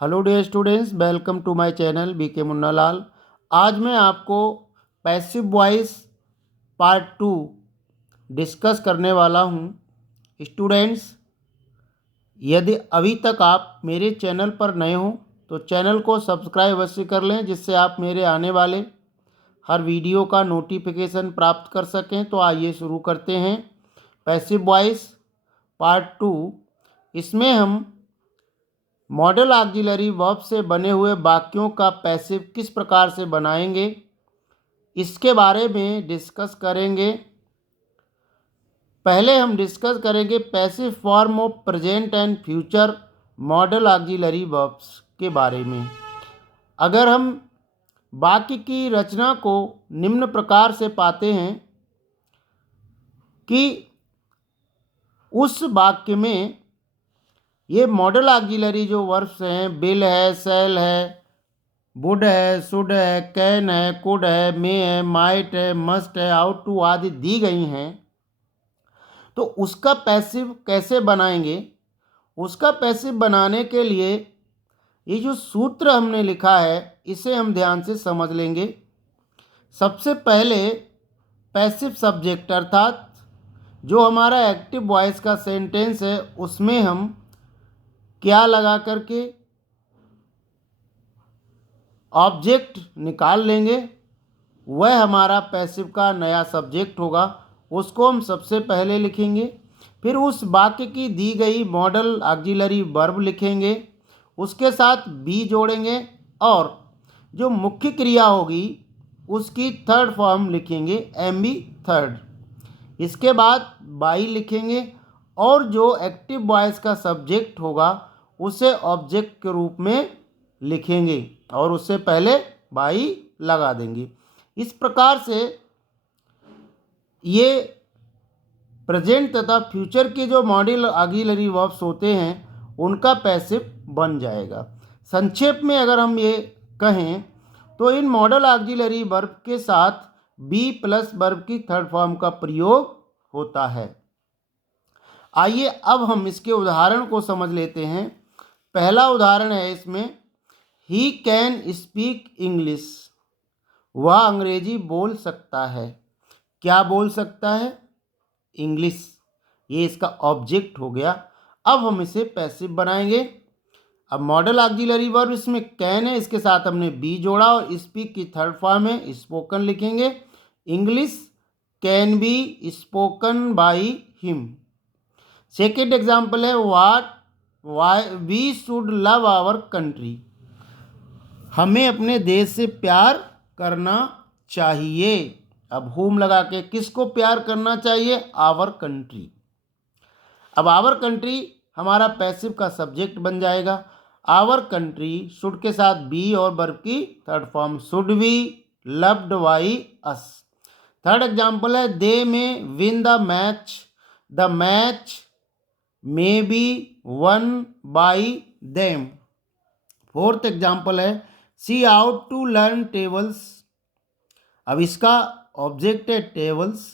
Hello dear students, welcome to my channel BK Munnalal. आज मैं आपको पैसिव वॉइस पार्ट 2 डिस्कस करने वाला हूं। स्टूडेंट्स, यदि अभी तक आप मेरे चैनल पर नए हो तो चैनल को सब्सक्राइब अवश्य कर लें, जिससे आप मेरे आने वाले हर वीडियो का नोटिफिकेशन प्राप्त कर सकें। तो आइए शुरू करते हैं पैसिव वॉइस पार्ट 2। इसमें हम मॉडल ऑक्सिलरी वर्ब से बने हुए वाक्यों का पैसिव किस प्रकार से बनाएंगे, इसके बारे में डिस्कस करेंगे। पहले हम डिस्कस करेंगे passive form of present and future model auxiliary verbs के बारे में। अगर हम वाक्य की रचना को निम्न प्रकार से पाते हैं कि उस वाक्य में ये मॉडल ऑक्सिलरी जो वर्ब्स हैं, विल है, शैल है, वुड है, शुड है, कैन है, कुड है, मे है, माइट है, मस्ट है, आउट टू आदि दी गई हैं, तो उसका पैसिव कैसे बनाएंगे। उसका पैसिव बनाने के लिए ये जो सूत्र हमने लिखा है इसे हम ध्यान से समझ लेंगे। सबसे पहले पैसिव सब्जेक्ट अर्थात जो हमारा एक्टिव वॉइस का सेंटेंस है उसमें हम क्या लगा करके ऑब्जेक्ट निकाल लेंगे, वह हमारा पैसिव का नया सब्जेक्ट होगा। उसको हम सबसे पहले लिखेंगे। फिर उस वाक्य की दी गई मॉडल ऑक्सिलरी वर्ब लिखेंगे, उसके साथ बी जोड़ेंगे और जो मुख्य क्रिया होगी उसकी थर्ड फॉर्म लिखेंगे, एम बी थर्ड। इसके बाद बाई लिखेंगे और जो एक्टिव वॉइस का सब्जेक्ट होगा उसे ऑब्जेक्ट के रूप में लिखेंगे और उससे पहले बाई लगा देंगे। इस प्रकार से ये प्रेजेंट तथा फ्यूचर के जो मॉडल ऑक्सिलरी वर्ब्स होते हैं उनका पैसिव बन जाएगा। संक्षेप में अगर हम ये कहें तो इन मॉडल ऑक्सिलरी वर्ब के साथ बी प्लस वर्ब की थर्ड फॉर्म का प्रयोग होता है। आइए अब हम इसके उदाहरण को समझ लेते हैं। पहला उदाहरण है इसमें, ही कैन स्पीक इंग्लिश। वह अंग्रेजी बोल सकता है। क्या बोल सकता है? इंग्लिश। ये इसका ऑब्जेक्ट हो गया। अब हम इसे पैसिव बनाएंगे। अब मॉडल ऑक्सिलरी वर्ब इसमें कैन है, इसके साथ हमने बी जोड़ा और स्पीक की थर्ड फॉर्म है स्पोकन लिखेंगे। English can be spoken by him. Second example है, what why we should love our country. हमें अपने देश से प्यार करना चाहिए। अब होम लगा के किसको प्यार करना चाहिए? Our country. अब आवर कंट्री हमारा पैसिव का सब्जेक्ट बन जाएगा। आवर कंट्री शुड के साथ बी और वर्ब की third form should be loved by us. Third example है, they may win the match. The match may be won by them. Fourth example है, she ought to learn tables. अब इसका object है tables.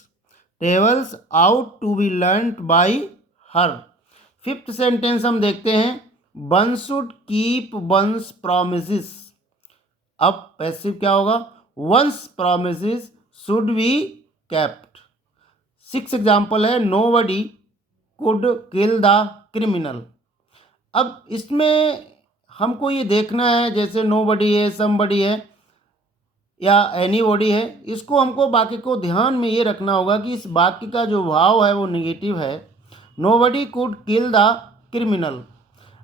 Tables ought to be learn by her. Fifth sentence हम देखते हैं, one should keep one's promises. अब passive क्या होगा? One's promises should be kept. Six example है, nobody could kill the criminal. अब इसमें हमको ये देखना है, जैसे नो बडी है, समबडी है या एनी बॉडी है, इसको हमको वाक्य को ध्यान में ये रखना होगा कि इस वाक्य का जो भाव है वो निगेटिव है। Nobody could kill the criminal.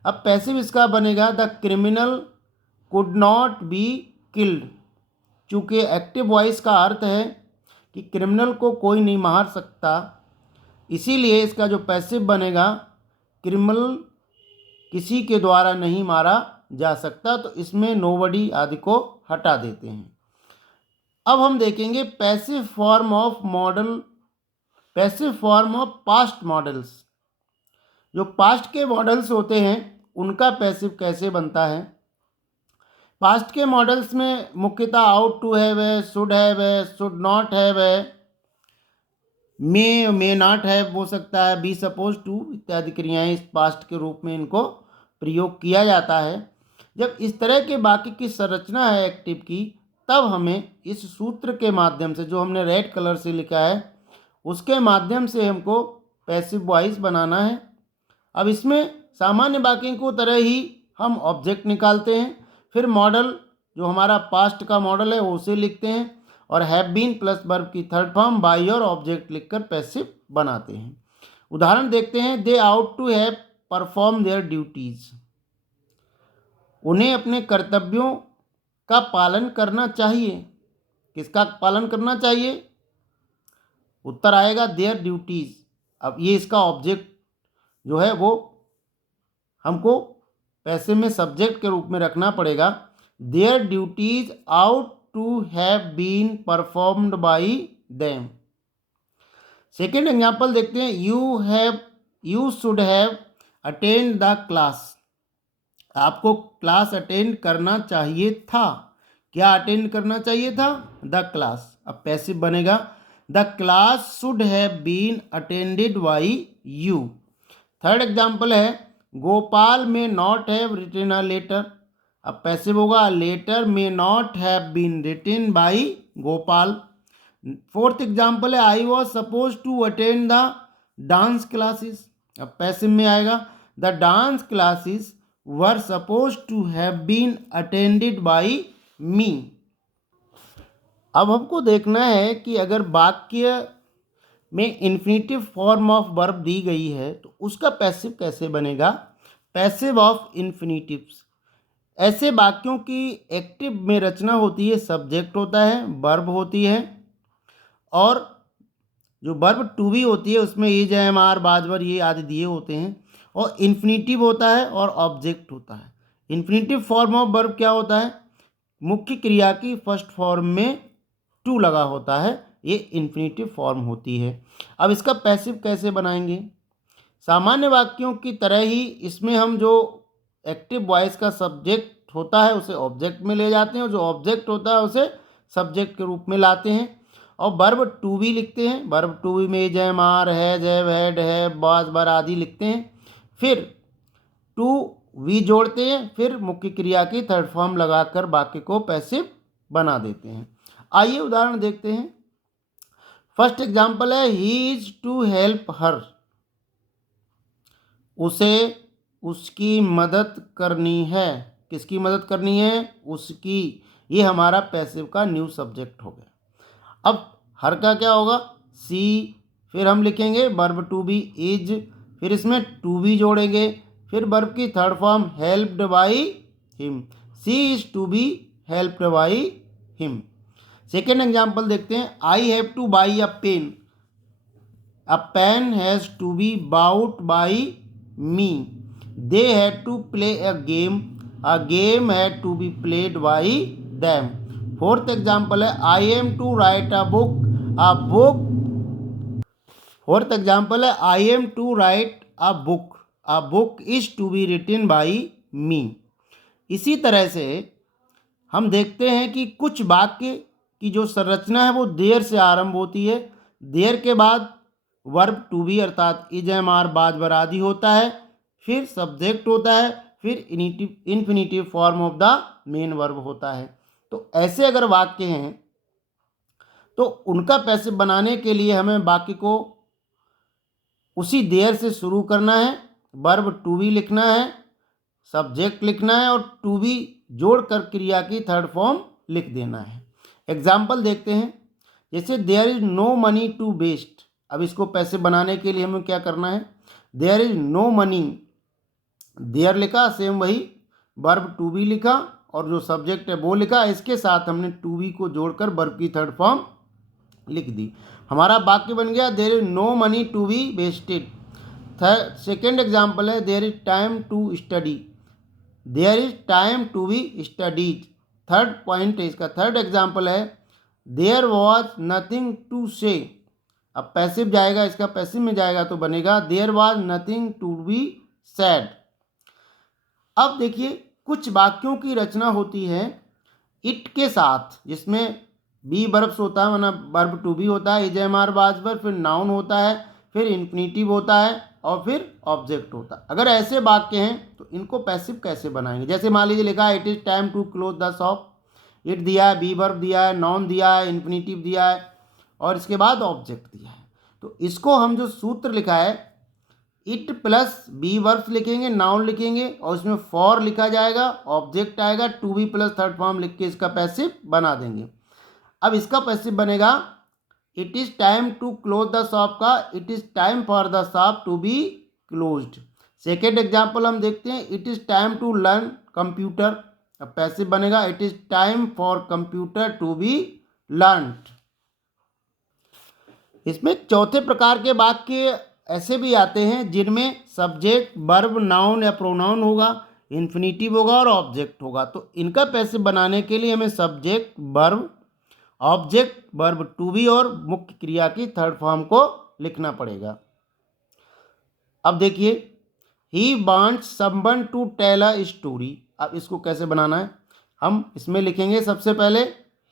अब पैसिव इसका बनेगा, the criminal could not be killed. चूँकि एक्टिव वॉइस का अर्थ है कि क्रिमिनल को कोई नहीं मार सकता, इसीलिए इसका जो पैसिव बनेगा, क्रिमिनल किसी के द्वारा नहीं मारा जा सकता, तो इसमें नोबडी आदि को हटा देते हैं। अब हम देखेंगे passive form of model, passive form of past models. जो पास्ट के मॉडल्स होते हैं उनका पैसिव कैसे बनता है। पास्ट के मॉडल्स में मुख्यतः आउट टू हैव है, शुड हैव है, शुड नॉट हैव है, मे नॉट हैव हो सकता है, बी सपोज टू इत्यादि क्रियाएं इस पास्ट के रूप में इनको प्रयोग किया जाता है। जब इस तरह के वाक्य की संरचना है एक्टिव की, तब हमें इस सूत्र के माध्यम से, जो हमने रेड कलर से लिखा है, उसके माध्यम से हमको पैसिव वॉइस बनाना है। अब इसमें सामान्य वाक्यों को तरह ही हम ऑब्जेक्ट निकालते हैं, फिर मॉडल जो हमारा पास्ट का मॉडल है उसे लिखते हैं और हैव बीन प्लस वर्ब की थर्ड फॉर्म बाई और ऑब्जेक्ट लिखकर पैसिव बनाते हैं। उदाहरण देखते हैं। They ought to have perform their duties. उन्हें अपने कर्तव्यों का पालन करना चाहिए। किसका पालन करना चाहिए? उत्तर आएगा देयर ड्यूटीज। अब ये इसका ऑब्जेक्ट जो है वो हमको पैसिव में सब्जेक्ट के रूप में रखना पड़ेगा। Their duties ought to have been performed by them. Second example देखते हैं। You should have attend the class. आपको क्लास अटेंड करना चाहिए था। क्या अटेंड करना चाहिए था? The class. अब पैसिव बनेगा the class should have been attended by you. Third example है Gopal may not have written a letter. अब पैसिव होगा letter may not have been written by Gopal. Fourth example है I was suppose to attend the dance classes. अब passive में आएगा the dance classes were suppose to have been attended by me. अब हमको देखना है कि अगर वाक्य में इन्फिनेटिव फॉर्म ऑफ वर्ब दी गई है तो उसका पैसिव कैसे बनेगा। Passive of infinitives. ऐसे वाक्यों की एक्टिव में रचना होती है, सब्जेक्ट होता है, वर्ब होती है, और जो वर्ब टू बी होती है उसमें इज, एम, आर, बाजवर ये आदि दिए होते हैं, और इन्फिनेटिव होता है और ऑब्जेक्ट होता है। इन्फिनेटिव फॉर्म ऑफ वर्ब क्या होता है? मुख्य क्रिया की फर्स्ट फॉर्म में टू लगा होता है, ये इन्फिनेटिव फॉर्म होती है। अब इसका पैसिव कैसे बनाएंगे? सामान्य वाक्यों की तरह ही इसमें हम जो एक्टिव वॉइस का सब्जेक्ट होता है उसे ऑब्जेक्ट में ले जाते हैं और जो ऑब्जेक्ट होता है उसे सब्जेक्ट के रूप में लाते हैं और वर्ब टू बी लिखते हैं। वर्ब टू बी में जय, मार, हैज, हैव, हैड, हैव, बाज, बार आदि लिखते हैं। फिर टू वी जोड़ते हैं, फिर मुख्य क्रिया की थर्ड फॉर्म लगाकर वाक्य को पैसिव बना देते हैं। आइए उदाहरण देखते हैं। फर्स्ट एग्जाम्पल है he is to help her. उसे उसकी मदद करनी है। किसकी मदद करनी है? उसकी। ये हमारा पैसिव का न्यू सब्जेक्ट हो गया। अब हर का क्या होगा? सी। फिर हम लिखेंगे वर्ब टू बी इज, फिर इसमें टू बी जोड़ेंगे, फिर वर्ब की third form helped by him. She is to be helped by him. Second example देखते हैं। I have to buy a pen. A pen has to be bought by me. They had to play a game had to be played by them. Fourth example है I am to write a book. Fourth example है I am to write a book is to be written by मी। इसी तरह से हम देखते हैं कि कुछ वाक्य की जो संरचना है वो देयर से आरंभ होती है। देयर के बाद वर्ब टू बी अर्थात इज, एम, आर, बाज, बर आदि होता है, फिर सब्जेक्ट होता है, फिर infinitive form of the main verb होता है। तो ऐसे अगर वाक्य हैं तो उनका पैसिव बनाने के लिए हमें वाक्य को उसी देयर से शुरू करना है, वर्ब टू बी लिखना है, सब्जेक्ट लिखना है और टू बी जोड़कर क्रिया की थर्ड फॉर्म लिख देना है। एग्जाम्पल देखते हैं। जैसे there is no money to waste. अब इसको पैसिव बनाने के लिए हमें क्या करना है? There is no money, there लिखा, सेम वही वर्ब टू बी लिखा और जो सब्जेक्ट है वो लिखा, इसके साथ हमने टू बी को जोड़कर वर्ब की थर्ड फॉर्म लिख दी। हमारा वाक्य बन गया there is no money to be wasted. Second example है there is time to study. There is time to be studies. Third point है इसका, थर्ड एग्जाम्पल है there was nothing to say. अब पैसिव जाएगा, इसका पैसिव में जाएगा तो बनेगा there was nothing to be said. अब देखिए कुछ वाक्यों की रचना होती है इट के साथ, जिसमें बी वर्ब्स होता है, मतलब वर्ब टू बी होता है, इज, एम, आर, बाज पर, फिर नाउन होता है, फिर इन्फिनेटिव होता है और फिर ऑब्जेक्ट होता। अगर ऐसे वाक्य हैं तो इनको पैसिव कैसे बनाएंगे? जैसे मान लीजिए लिखा है it is time to close the shop. It दिया है, बी वर्ब दिया है, नाउन दिया है, इन्फिनेटिव दिया है और इसके बाद ऑब्जेक्ट दिया है। तो इसको हम जो सूत्र लिखा है इट प्लस बी वर्ब्स लिखेंगे, नाउन लिखेंगे और इसमें फॉर लिखा जाएगा, ऑब्जेक्ट आएगा, to be plus third form लिख के इसका पैसिव बना देंगे। अब इसका पैसिव बनेगा it is time to close the shop का it is time for the shop to be closed. Second example हम देखते हैं it is time to learn computer. अब पैसिव बनेगा it is time for computer to be learned. इसमें चौथे प्रकार के वाक्य ऐसे भी आते हैं जिनमें सब्जेक्ट वर्ब नाउन या प्रोनाउन होगा, इन्फिनेटिव होगा और ऑब्जेक्ट होगा। तो इनका पैसिव बनाने के लिए हमें subject verb object verb to be और मुख्य क्रिया की थर्ड फॉर्म को लिखना पड़ेगा। अब देखिए he wants someone to tell a story. अब इसको कैसे बनाना है? हम इसमें लिखेंगे सबसे पहले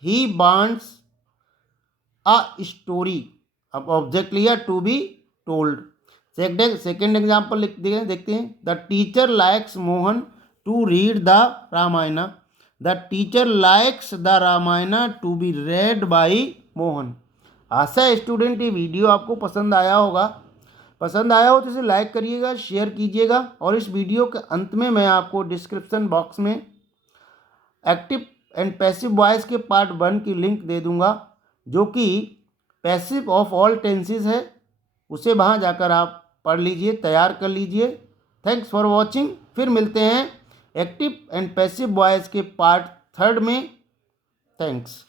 ही वांट्स अ स्टोरी। अब ऑब्जेक्ट लिया to be told. Second example देखते हैं the teacher likes Mohan to read the Ramayana. The teacher likes the Ramayana to be read by Mohan. आशा है स्टूडेंट ये वीडियो आपको पसंद आया होगा। पसंद आया हो तो इसे लाइक करिएगा, शेयर कीजिएगा और इस वीडियो के अंत में मैं आपको डिस्क्रिप्शन बॉक्स में एक्टिव एंड पैसिव वॉइस के पार्ट 1 की लिंक दे दूंगा जो कि पैसिव ऑफ ऑल टेंसेस है। उसे वहाँ जाकर आप पढ़ लीजिए, तैयार कर लीजिए। Thanks for watching. फिर मिलते हैं एक्टिव एंड पैसिव वॉइस के पार्ट 3 में। थैंक्स।